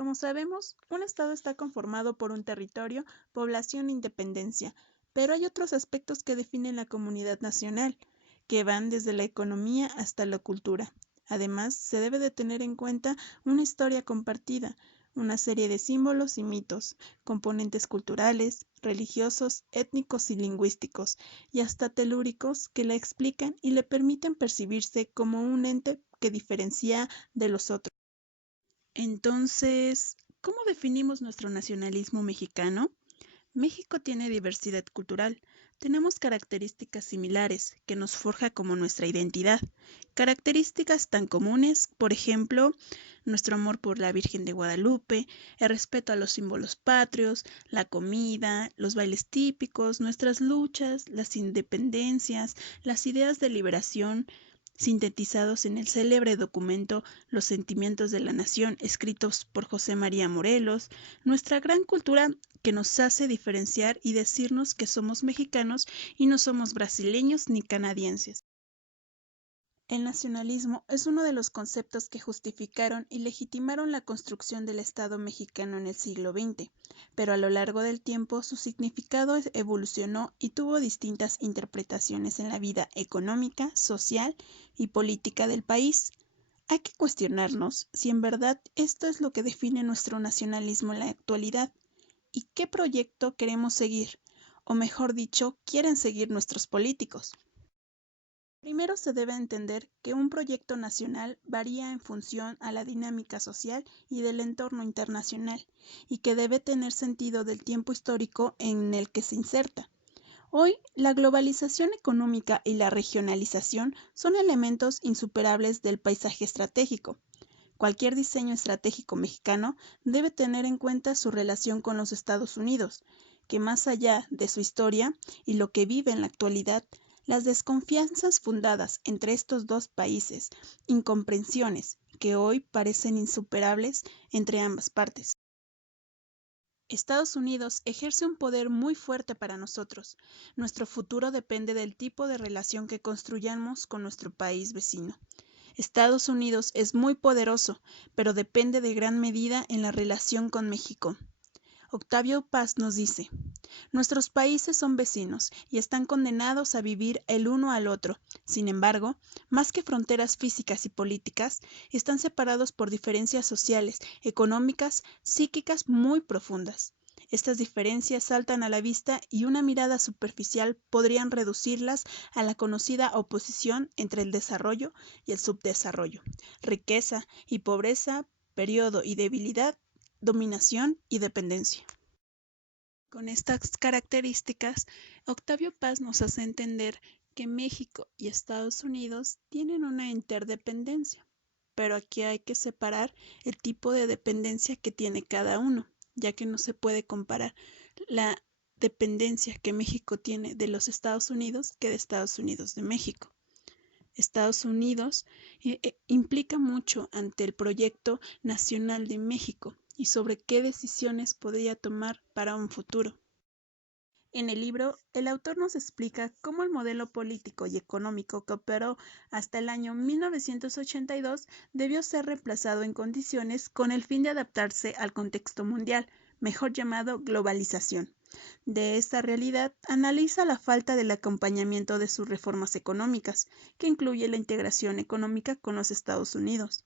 Como sabemos, un estado está conformado por un territorio, población e independencia, pero hay otros aspectos que definen la comunidad nacional, que van desde la economía hasta la cultura. Además, se debe de tener en cuenta una historia compartida, una serie de símbolos y mitos, componentes culturales, religiosos, étnicos y lingüísticos, y hasta telúricos que la explican y le permiten percibirse como un ente que diferencia de los otros. Entonces, ¿cómo definimos nuestro nacionalismo mexicano? México tiene diversidad cultural. Tenemos características similares que nos forja como nuestra identidad. Características tan comunes, por ejemplo, nuestro amor por la Virgen de Guadalupe, el respeto a los símbolos patrios, la comida, los bailes típicos, nuestras luchas, las independencias, las ideas de liberación, sintetizados en el célebre documento Los sentimientos de la nación, escritos por José María Morelos, nuestra gran cultura que nos hace diferenciar y decirnos que somos mexicanos y no somos brasileños ni canadienses. El nacionalismo es uno de los conceptos que justificaron y legitimaron la construcción del Estado mexicano en el siglo XX, pero a lo largo del tiempo su significado evolucionó y tuvo distintas interpretaciones en la vida económica, social y política del país. Hay que cuestionarnos si en verdad esto es lo que define nuestro nacionalismo en la actualidad y qué proyecto queremos seguir, o mejor dicho, quieren seguir nuestros políticos. Primero se debe entender que un proyecto nacional varía en función a la dinámica social y del entorno internacional, y que debe tener sentido del tiempo histórico en el que se inserta. Hoy, la globalización económica y la regionalización son elementos insuperables del paisaje estratégico. Cualquier diseño estratégico mexicano debe tener en cuenta su relación con los Estados Unidos, que más allá de su historia y lo que vive en la actualidad, las desconfianzas fundadas entre estos dos países, incomprensiones que hoy parecen insuperables entre ambas partes. Estados Unidos ejerce un poder muy fuerte para nosotros. Nuestro futuro depende del tipo de relación que construyamos con nuestro país vecino. Estados Unidos es muy poderoso, pero depende de gran medida en la relación con México. Octavio Paz nos dice, nuestros países son vecinos y están condenados a vivir el uno al otro. Sin embargo, más que fronteras físicas y políticas, están separados por diferencias sociales, económicas, psíquicas muy profundas. Estas diferencias saltan a la vista y una mirada superficial podrían reducirlas a la conocida oposición entre el desarrollo y el subdesarrollo, riqueza y pobreza, periodo y debilidad, dominación y dependencia. Con estas características, Octavio Paz nos hace entender que México y Estados Unidos tienen una interdependencia, pero aquí hay que separar el tipo de dependencia que tiene cada uno, ya que no se puede comparar la dependencia que México tiene de los Estados Unidos que de Estados Unidos de México. Estados Unidos implica mucho ante el proyecto nacional de México y sobre qué decisiones podría tomar para un futuro. En el libro, el autor nos explica cómo el modelo político y económico que operó hasta el año 1982 debió ser reemplazado en condiciones con el fin de adaptarse al contexto mundial, mejor llamado globalización. De esta realidad, analiza la falta del acompañamiento de sus reformas económicas, que incluye la integración económica con los Estados Unidos,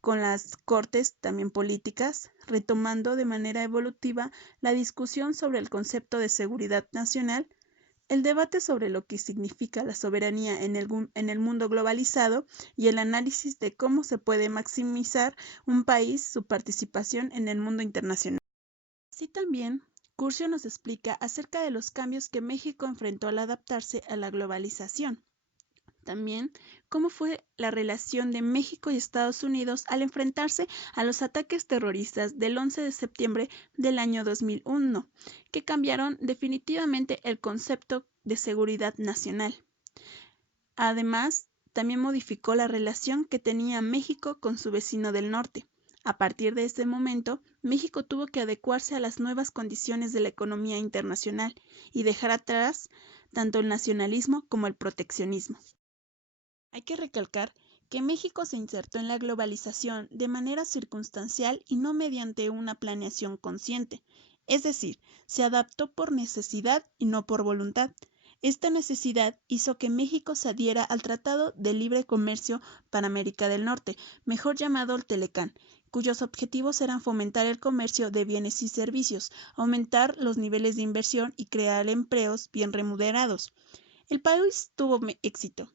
con las cortes también políticas, retomando de manera evolutiva la discusión sobre el concepto de seguridad nacional, el debate sobre lo que significa la soberanía en el mundo globalizado y el análisis de cómo se puede maximizar un país su participación en el mundo internacional. Así también, Curcio nos explica acerca de los cambios que México enfrentó al adaptarse a la globalización. También cómo fue la relación de México y Estados Unidos al enfrentarse a los ataques terroristas del 11 de septiembre del año 2001, que cambiaron definitivamente el concepto de seguridad nacional. Además, también modificó la relación que tenía México con su vecino del norte. A partir de ese momento, México tuvo que adecuarse a las nuevas condiciones de la economía internacional y dejar atrás tanto el nacionalismo como el proteccionismo. Hay que recalcar que México se insertó en la globalización de manera circunstancial y no mediante una planeación consciente, es decir, se adaptó por necesidad y no por voluntad. Esta necesidad hizo que México se adhiera al Tratado de Libre Comercio para América del Norte, mejor llamado el Telecán, cuyos objetivos eran fomentar el comercio de bienes y servicios, aumentar los niveles de inversión y crear empleos bien remunerados. El país tuvo éxito.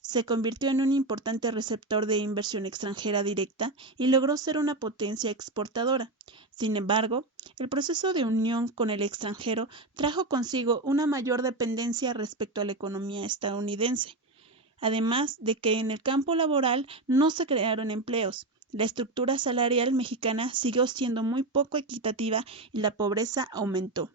Se convirtió en un importante receptor de inversión extranjera directa y logró ser una potencia exportadora. Sin embargo, el proceso de unión con el extranjero trajo consigo una mayor dependencia respecto a la economía estadounidense, además de que en el campo laboral no se crearon empleos. La estructura salarial mexicana siguió siendo muy poco equitativa y la pobreza aumentó.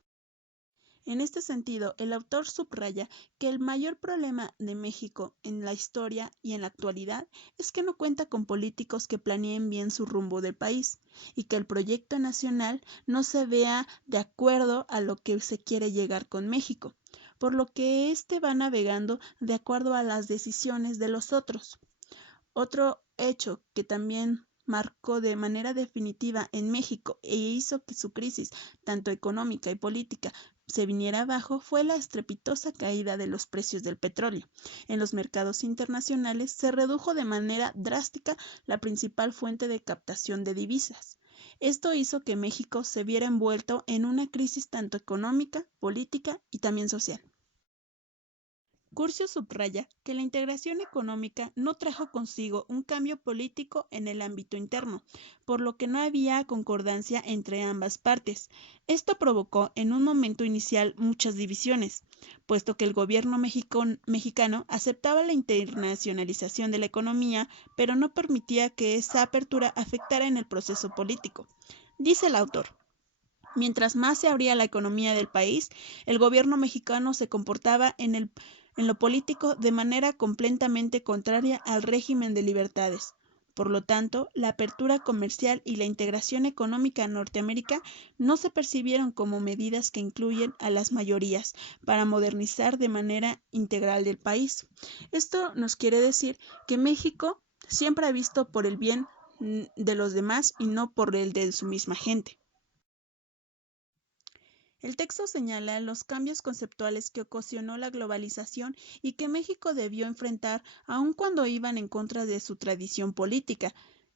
En este sentido, el autor subraya que el mayor problema de México en la historia y en la actualidad es que no cuenta con políticos que planeen bien su rumbo del país y que el proyecto nacional no se vea de acuerdo a lo que se quiere llegar con México, por lo que éste va navegando de acuerdo a las decisiones de los otros. Otro hecho que también marcó de manera definitiva en México e hizo que su crisis, tanto económica y política, se viniera abajo fue la estrepitosa caída de los precios del petróleo. En los mercados internacionales se redujo de manera drástica la principal fuente de captación de divisas. Esto hizo que México se viera envuelto en una crisis tanto económica, política y también social. Curcio subraya que la integración económica no trajo consigo un cambio político en el ámbito interno, por lo que no había concordancia entre ambas partes. Esto provocó en un momento inicial muchas divisiones, puesto que el gobierno mexicano aceptaba la internacionalización de la economía, pero no permitía que esa apertura afectara en el proceso político. Dice el autor: mientras más se abría la economía del país, el gobierno mexicano se comportaba en lo político de manera completamente contraria al régimen de libertades. Por lo tanto, la apertura comercial y la integración económica a Norteamérica no se percibieron como medidas que incluyen a las mayorías para modernizar de manera integral del país. Esto nos quiere decir que México siempre ha visto por el bien de los demás y no por el de su misma gente. El texto señala los cambios conceptuales que ocasionó la globalización y que México debió enfrentar aun cuando iban en contra de su tradición política,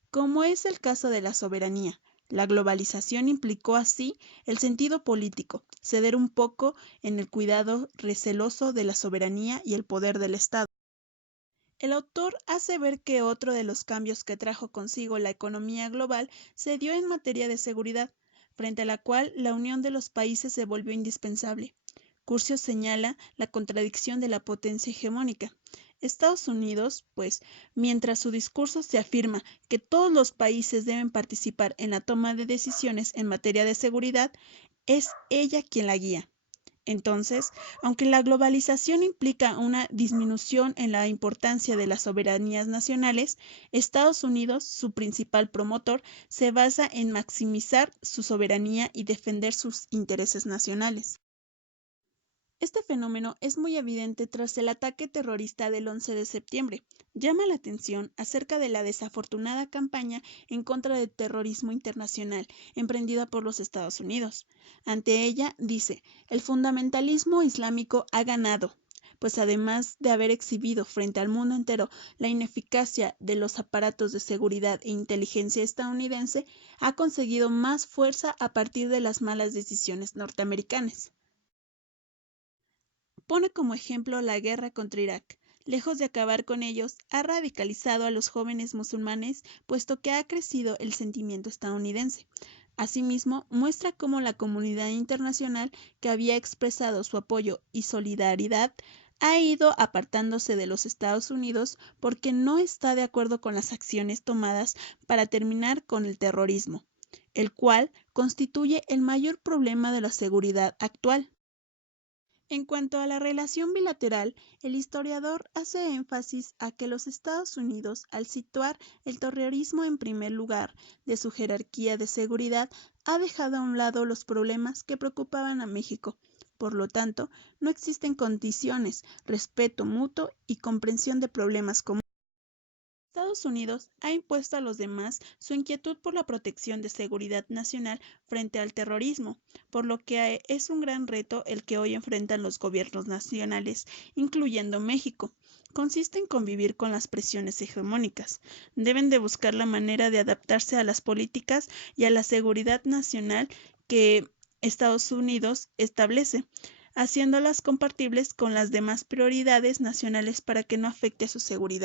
como es el caso de la soberanía. La globalización implicó así el sentido político, ceder un poco en el cuidado receloso de la soberanía y el poder del Estado. El autor hace ver que otro de los cambios que trajo consigo la economía global se dio en materia de seguridad, frente a la cual la unión de los países se volvió indispensable. Curcio señala la contradicción de la potencia hegemónica. Estados Unidos, pues, mientras su discurso se afirma que todos los países deben participar en la toma de decisiones en materia de seguridad, es ella quien la guía. Entonces, aunque la globalización implica una disminución en la importancia de las soberanías nacionales, Estados Unidos, su principal promotor, se basa en maximizar su soberanía y defender sus intereses nacionales. Este fenómeno es muy evidente tras el ataque terrorista del 11 de septiembre. Llama la atención acerca de la desafortunada campaña en contra del terrorismo internacional emprendida por los Estados Unidos. Ante ella, dice, el fundamentalismo islámico ha ganado, pues además de haber exhibido frente al mundo entero la ineficacia de los aparatos de seguridad e inteligencia estadounidense, ha conseguido más fuerza a partir de las malas decisiones norteamericanas. Pone como ejemplo la guerra contra Irak. Lejos de acabar con ellos, ha radicalizado a los jóvenes musulmanes, puesto que ha crecido el sentimiento estadounidense. Asimismo, muestra cómo la comunidad internacional, que había expresado su apoyo y solidaridad, ha ido apartándose de los Estados Unidos porque no está de acuerdo con las acciones tomadas para terminar con el terrorismo, el cual constituye el mayor problema de la seguridad actual. En cuanto a la relación bilateral, el historiador hace énfasis a que los Estados Unidos, al situar el terrorismo en primer lugar de su jerarquía de seguridad, ha dejado a un lado los problemas que preocupaban a México. Por lo tanto, no existen condiciones, respeto mutuo y comprensión de problemas comunes. Estados Unidos ha impuesto a los demás su inquietud por la protección de seguridad nacional frente al terrorismo, por lo que es un gran reto el que hoy enfrentan los gobiernos nacionales, incluyendo México. Consiste en convivir con las presiones hegemónicas. Deben de buscar la manera de adaptarse a las políticas y a la seguridad nacional que Estados Unidos establece, haciéndolas compatibles con las demás prioridades nacionales para que no afecte su seguridad.